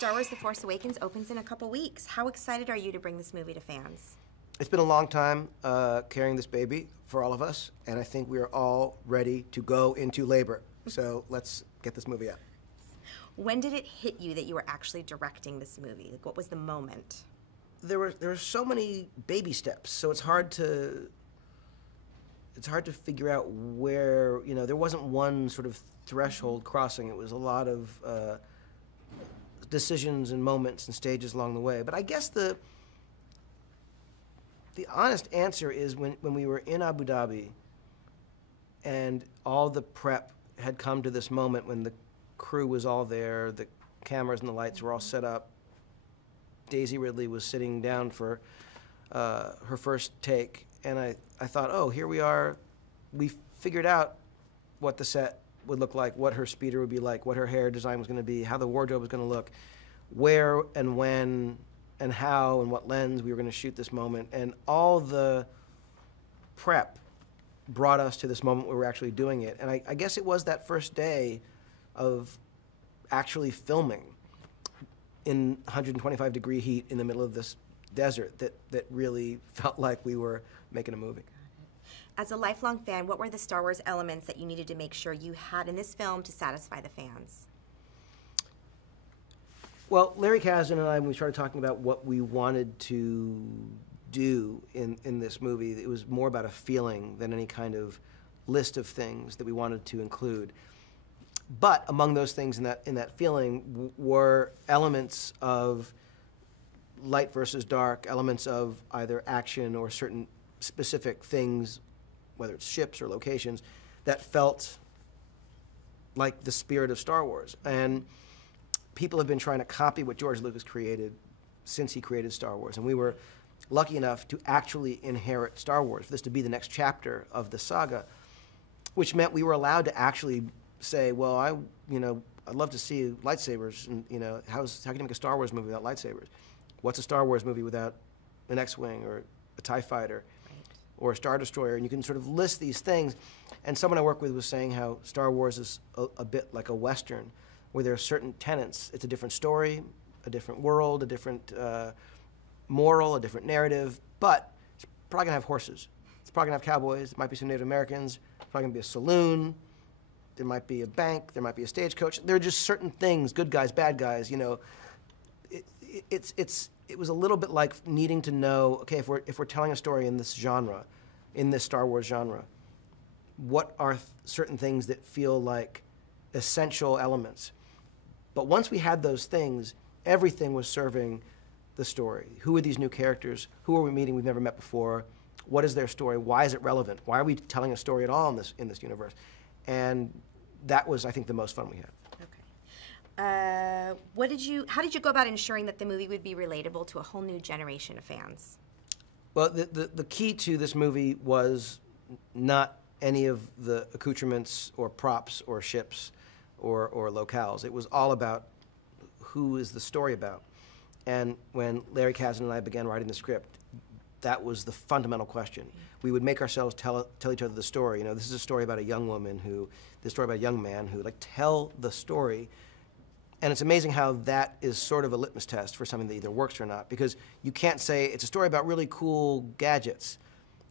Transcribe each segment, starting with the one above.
Star Wars The Force Awakens opens in a couple weeks. How excited are you to bring this movie to fans? It's been a long time carrying this baby for all of us, and I think we are all ready to go into labor. So let's get this movie out. When did it hit you that you were actually directing this movie? Like, what was the moment? There were so many baby steps, so it's hard to figure out where, you know, there wasn't one sort of threshold crossing. It was a lot of decisions and moments and stages along the way. But I guess the honest answer is when we were in Abu Dhabi and all the prep had come to this moment when the crew was all there, the cameras and the lights were all set up. Daisy Ridley was sitting down for her first take, and I thought, oh, here we are. We figured out what the set would look like, what her speeder would be like, what her hair design was going to be, how the wardrobe was going to look, where and when and how and what lens we were going to shoot this moment. And all the prep brought us to this moment where we're actually doing it. And I guess it was that first day of actually filming in 125-degree heat in the middle of this desert that really felt like we were making a movie. As a lifelong fan, what were the Star Wars elements that you needed to make sure you had in this film to satisfy the fans? Well, Larry Kasdan and I, when we started talking about what we wanted to do in this movie, it was more about a feeling than any kind of list of things that we wanted to include. But among those things in that feeling were elements of light versus dark, elements of either action or certain specific things, whether it's ships or locations, that felt like the spirit of Star Wars. And people have been trying to copy what George Lucas created since he created Star Wars. And we were lucky enough to actually inherit Star Wars, for this to be the next chapter of the saga, which meant we were allowed to actually say, well, I'd love to see lightsabers, and how can you make a Star Wars movie without lightsabers? What's a Star Wars movie without an X-Wing or a TIE fighter or a Star Destroyer? And you can sort of list these things. And someone I work with was saying how Star Wars is a bit like a Western, where there are certain tenets. It's a different story, a different world, a different moral, a different narrative, but it's probably gonna have horses. It's probably gonna have cowboys. It might be some Native Americans. It's probably gonna be a saloon. There might be a bank. There might be a stagecoach. There are just certain things, good guys, bad guys. It was a little bit like needing to know, okay, if we're telling a story in this genre, in this Star Wars genre, what are certain things that feel like essential elements? But once we had those things, everything was serving the story. Who are these new characters? Who are we meeting we've never met before? What is their story? Why is it relevant? Why are we telling a story at all in this universe? And that was, I think, the most fun we had. Okay. How did you go about ensuring that the movie would be relatable to a whole new generation of fans? Well, the key to this movie was not any of the accoutrements or props or ships or locales. It was all about who is the story about. And when Larry Kasdan and I began writing the script, that was the fundamental question. We would make ourselves tell each other the story. This is a story about a young woman this story about a young man who, tell the story. And it's amazing how that is sort of a litmus test for something that either works or not, because you can't say it's a story about really cool gadgets.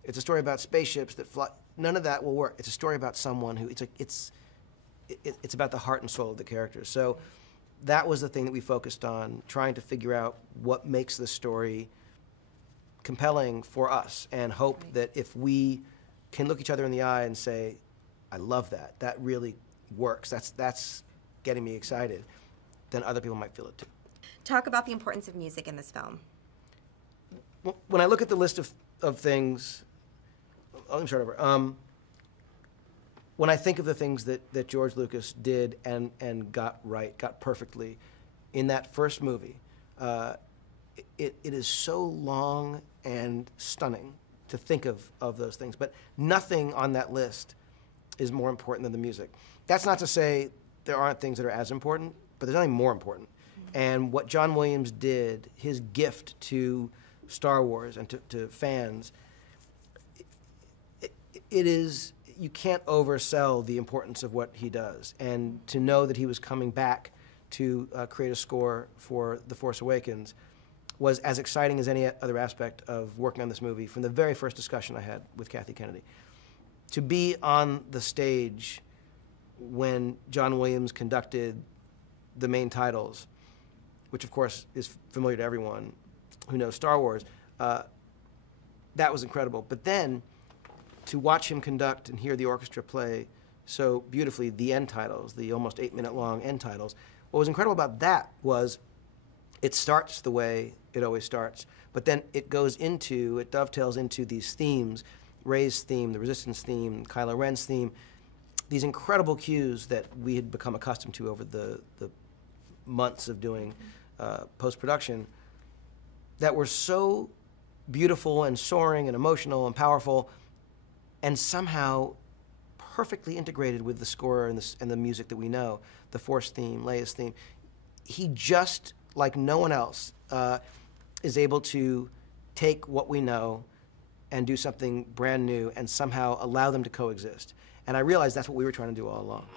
It's a story about spaceships that fly. None of that will work. It's a story about someone who, it's about the heart and soul of the characters. So that was the thing that we focused on, trying to figure out what makes the story compelling for us, and hope that if we can look each other in the eye and say, I love that, that really works, that's getting me excited, then other people might feel it too. Talk about the importance of music in this film. When I look at the list of things, let me start over. When I think of the things that George Lucas did and got right, got perfectly in that first movie, it is so long and stunning to think of those things, but nothing on that list is more important than the music. That's not to say there aren't things that are as important, but there's nothing more important. Mm-hmm. And what John Williams did, his gift to Star Wars and to fans, it is, you can't oversell the importance of what he does. And to know that he was coming back to create a score for The Force Awakens was as exciting as any other aspect of working on this movie from the very first discussion I had with Kathy Kennedy. To be on the stage when John Williams conducted the main titles, which of course is familiar to everyone who knows Star Wars, that was incredible. But then to watch him conduct and hear the orchestra play so beautifully the end titles, the almost 8-minute long end titles, what was incredible about that was it starts the way it always starts, but then it dovetails into these themes, Rey's theme, the Resistance theme, Kylo Ren's theme, these incredible cues that we had become accustomed to over the months of doing post-production that were so beautiful and soaring and emotional and powerful and somehow perfectly integrated with the score and the music that we know, the Force theme, Leia's theme. He just, like no one else, is able to take what we know and do something brand new and somehow allow them to coexist. And I realized that's what we were trying to do all along.